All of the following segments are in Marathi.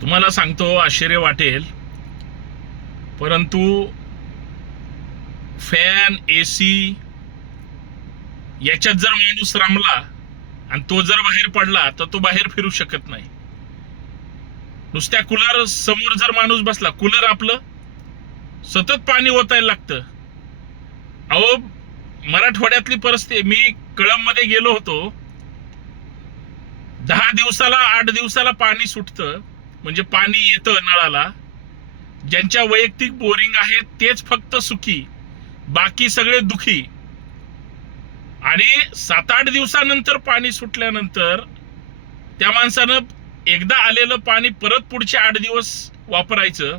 तुम्हाला सांगतो आश्चर्य वाटेल, परंतु फॅन एसी याच्यात जर माणूस रमला आणि तो जर बाहेर पडला तर तो बाहेर फिरू शकत नाही. नुसत्या कूलर समोर जर माणूस बसला, कूलर आपलं सतत पाणी ओतायला लागतं. अहो, मराठवाड्यातली परिस्थिती, मी कळंबमध्ये गेलो होतो. 10 दिवसाला 8 दिवसाला पाणी सुटतं, म्हणजे पाणी येतं नळाला. ज्यांच्या वैयक्तिक बोरिंग आहे तेच फक्त सुखी, बाकी सगळे दुखी. आणि 7-8 दिवसानंतर पाणी सुटल्यानंतर त्या माणसानं एकदा आलेलं पाणी परत पुढचे 8 दिवस वापरायचं.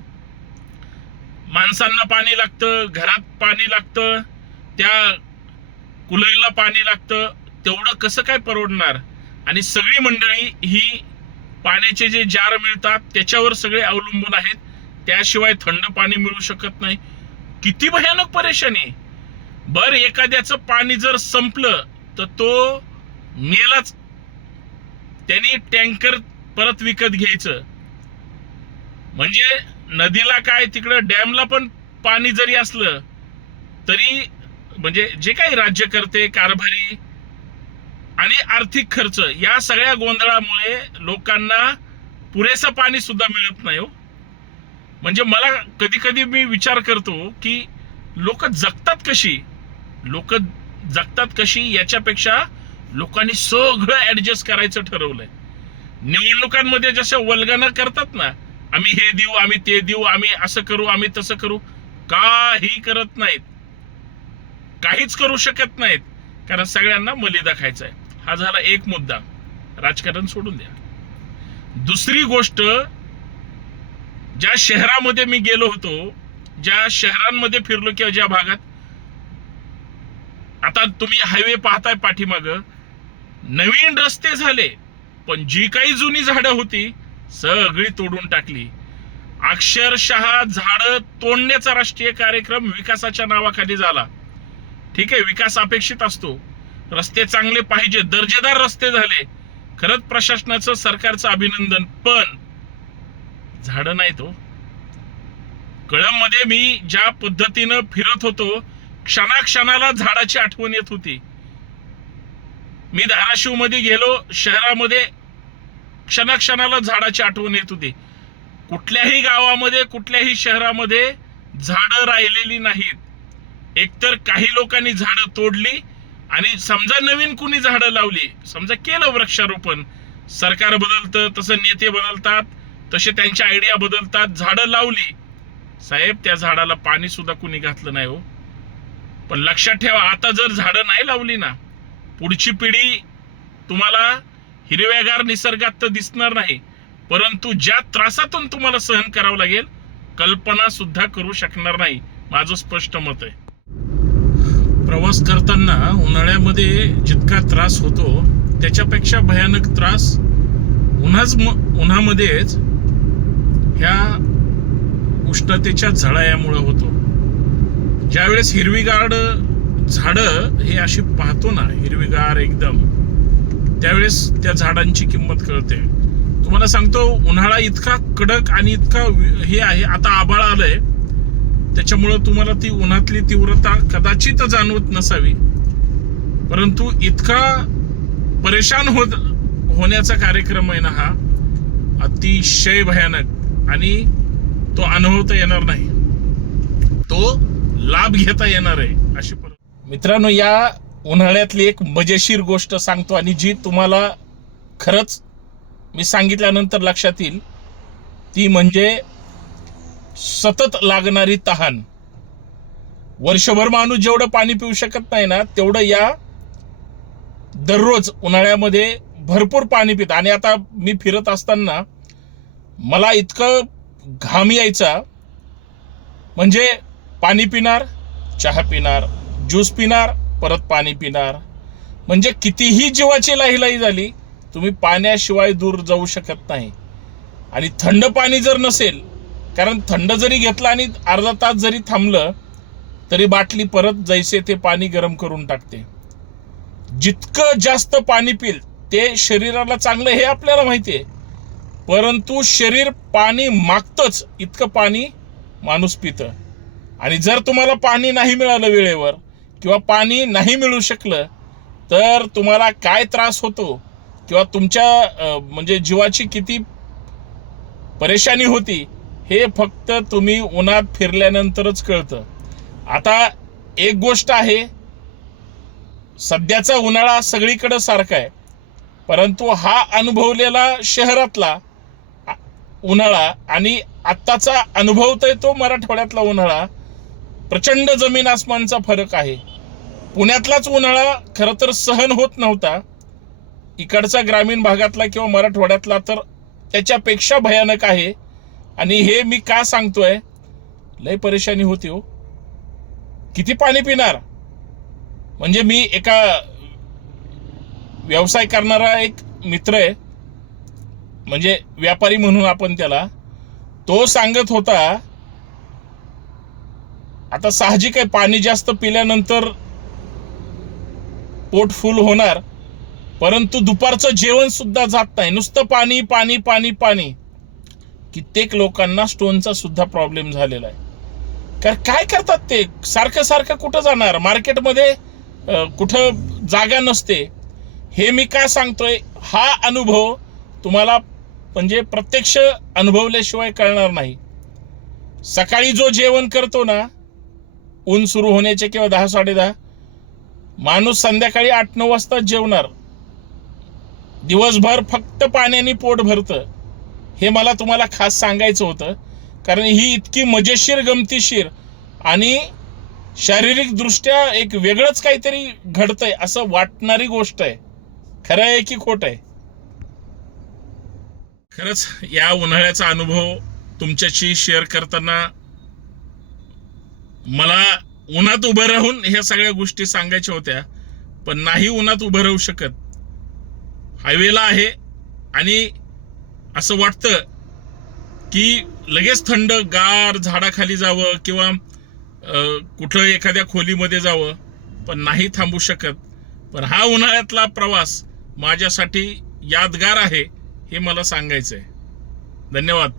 माणसांना पाणी लागतं, घरात पाणी लागतं, त्या कूलरला पाणी लागतं. तेवढं कसं काय परवडणार? आणि सगळी मंडळी ही पाण्याचे जे जार मिळतात त्याच्यावर सगळे अवलंबून आहेत. त्याशिवाय थंड पाणी मिळू शकत नाही. किती भयानक परेशानी. बर, एखाद्याचं पाणी जर संपलं तर तो मेलाच, त्यांनी टँकर परत विकत घ्यायचं. म्हणजे नदीला काय, तिकडं डॅमला पण पाणी जरी असलं तरी, म्हणजे जे काही राज्यकर्ते, कारभारी आणि आर्थिक खर्च, या सगळ्या गोंधळामुळे लोकांना पुरेसं पाणी सुद्धा मिळत नाही हो. म्हणजे मला कधी कधी मी विचार करतो की लोक जगतात कशी याच्यापेक्षा लोकांनी सगळं ऍडजस्ट करायचं ठरवलंय. निवडणुकांमध्ये जसं वल्गना करतात ना, आम्ही हे देऊ, आम्ही ते देऊ, आम्ही असं करू, आम्ही तसं करू, काही करत नाहीत, काहीच करू शकत नाहीत, कारण सगळ्यांना मलिदा खायचा आहे. हा झाला एक मुद्दा, राजकारण सोडून द्या. दुसरी गोष्ट, ज्या शहरामध्ये मी गेलो होतो, ज्या शहरांमध्ये फिरलो किंवा ज्या भागात, आता तुम्ही हायवे पाहताय पाठीमाग, नवीन रस्ते झाले, पण जी काही जुनी झाडं होती सगळी तोडून टाकली. अक्षरशः झाडं तोडण्याचा राष्ट्रीय कार्यक्रम विकासाच्या नावाखाली झाला. ठीक आहे, विकास अपेक्षित असतो, रस्ते चांगले पाहिजे, दर्जेदार रस्ते झाले, खरंच प्रशासनाचं, सरकारचं अभिनंदन. पण झाडं नाही तो. कळंबमध्ये मी ज्या पद्धतीनं फिरत होतो, क्षणाक्षणाला झाडाची आठवण येत होती. मी धाराशिव मध्ये गेलो, शहरामध्ये क्षणाक्षणाला झाडाची आठवण येत होती. कुठल्याही गावामध्ये, कुठल्याही शहरामध्ये झाडं राहिलेली नाहीत. एकतर काही लोकांनी झाडं तोडली, आणि समजा नवीन कुणी झाडं लावली, समजा केलं वृक्षारोपण, सरकार बदलतं तसं नेते बदलतात, तसे त्यांच्या आयडिया बदलतात, झाडं लावली, साहेब त्या झाडाला पाणी सुद्धा कुणी घातलं नाही हो. पण लक्षात ठेवा, आता जर झाडं नाही लावली ना, पुढची पिढी तुम्हाला हिरव्यागार निसर्गात तर दिसणार नाही, परंतु ज्या त्रासातून तुम्हाला सहन करावं लागेल, कल्पना सुद्धा करू शकणार नाही. माझं स्पष्ट मत आहे. प्रवास करताना उन्हाळ्यामध्ये जितका त्रास होतो त्याच्यापेक्षा भयानक त्रास उन्हामध्येच ह्या उष्णतेच्या झळायामुळे होतो. ज्यावेळेस हिरवीगार झाडं हे अशी पाहतो ना, हिरवीगार एकदम, त्यावेळेस त्या झाडांची किंमत कळते. तुम्हाला सांगतो, उन्हाळा इतका कडक आणि इतका हे आहे, आता आभाळ आलंय त्याच्यामुळं तुम्हाला ती उन्हातली तीव्रता कदाचित जाणवत नसावी, परंतु इतका परेशान होण्याचा कार्यक्रम आहे ना हा, अतिशय भयानक. आणि तो अनुभवता येणार नाही, तो लाभ घेता येणार आहे अशी. मित्रांनो, या उन्हाळ्यातली एक मजेशीर गोष्ट सांगतो, आणि जी तुम्हाला खरंच मी सांगितल्यानंतर लक्षात येईल, ती म्हणजे सतत लागणारी तहान. वर्षभर माणूस जेवढं पाणी पिऊ शकत नाही ना, तेवढं या दररोज उन्हाळ्यामध्ये भरपूर पाणी पित. आणि आता मी फिरत असताना मला इतकं घाम यायचा, म्हणजे पाणी पिणार, चहा पिणार, ज्यूस पिणार, परत पाणी पिणार, म्हणजे कितीही जीवाची लाहीलाही झाली, तुम्ही पाण्याशिवाय दूर जाऊ शकत नाही. आणि थंड पाणी जर नसेल, कारण थंड जरी घेतलं आणि अर्धा तास जरी थांबलं तरी बाटली परत जैसे ते पाणी गरम करून टाकते. जितकं जास्त पाणी पिल ते शरीराला चांगलं हे आपल्याला माहिती आहे, परंतु शरीर पाणी मागतंच, इतकं पाणी माणूस पितं. आणि जर तुम्हाला पाणी नाही मिळालं वेळेवर किंवा पाणी नाही मिळू शकलं तर तुम्हाला काय त्रास होतो किंवा तुमच्या म्हणजे जीवाची किती परेशानी होती हे फक्त तुम्ही उन्हात फिरल्यानंतरच कळतं. आता एक गोष्ट आहे, सध्याचा उन्हाळा सगळीकडे सारखा आहे, परंतु हा अनुभवलेला शहरातला उन्हाळा आणि आत्ताचा अनुभवतोय तो मराठवाड्यातला उन्हाळा, प्रचंड जमीन आसमानचा फरक आहे. पुण्यातलाच उन्हाळा खरं तर सहन होत नव्हता, इकडचा ग्रामीण भागातला किंवा मराठवाड्यातला तर त्याच्यापेक्षा भयानक आहे. आणि हे मी का सांगतोय, लय परेशानी होती हो. किती पाणी पिणार. म्हणजे मी एका व्यवसाय करणारा एक मित्र आहे, म्हणजे व्यापारी म्हणून आपण त्याला, तो सांगत होता आता साहजिक आहे पाणी जास्त पिल्यानंतर पोट फुल होणार, परंतु दुपारचं जेवण सुद्धा जात नाही, नुसतं पाणी पाणी पाणी पाणी. कित्येक लोकांना स्टोनचा सुद्धा प्रॉब्लेम झालेला आहे. काय करतात ते, सारखं सारखं कुठं जाणार, मार्केटमध्ये कुठं जागा नसते. हे मी काय सांगतोय, हा अनुभव तुम्हाला म्हणजे प्रत्यक्ष अनुभवल्याशिवाय कळणार नाही. सकाळी जो जेवण करतो ना, ऊन सुरू होण्याचे किंवा 10-10:30, माणूस संध्याकाळी 8-9 वाजता जेवणार. दिवसभर फक्त पाण्याने पोट भरतं. हे मला तुम्हाला खास सांगायचं होतं, कारण ही इतकी मजेशीर, गमतीशीर आणि शारीरिक दृष्ट्या एक वेगळंच काहीतरी घडतंय असं वाटणारी गोष्ट आहे. खरं आहे की खोट आहे. खरंच या उन्हाळ्याचा अनुभव तुमच्याशी शेअर करताना मला उन्हात उभं राहून ह्या सगळ्या गोष्टी सांगायच्या होत्या, पण नाही उन्हात उभं राहू शकत. हायवेला आहे आणि असं वाटतं की लगेच थंड गार झाडाखाली जावं किंवा कुठं एखाद्या खोलीमध्ये जावं, पण नाही थांबू शकत. पण हा उन्हाळ्यातला प्रवास माझ्यासाठी यादगार आहे हे मला सांगायचंय. धन्यवाद.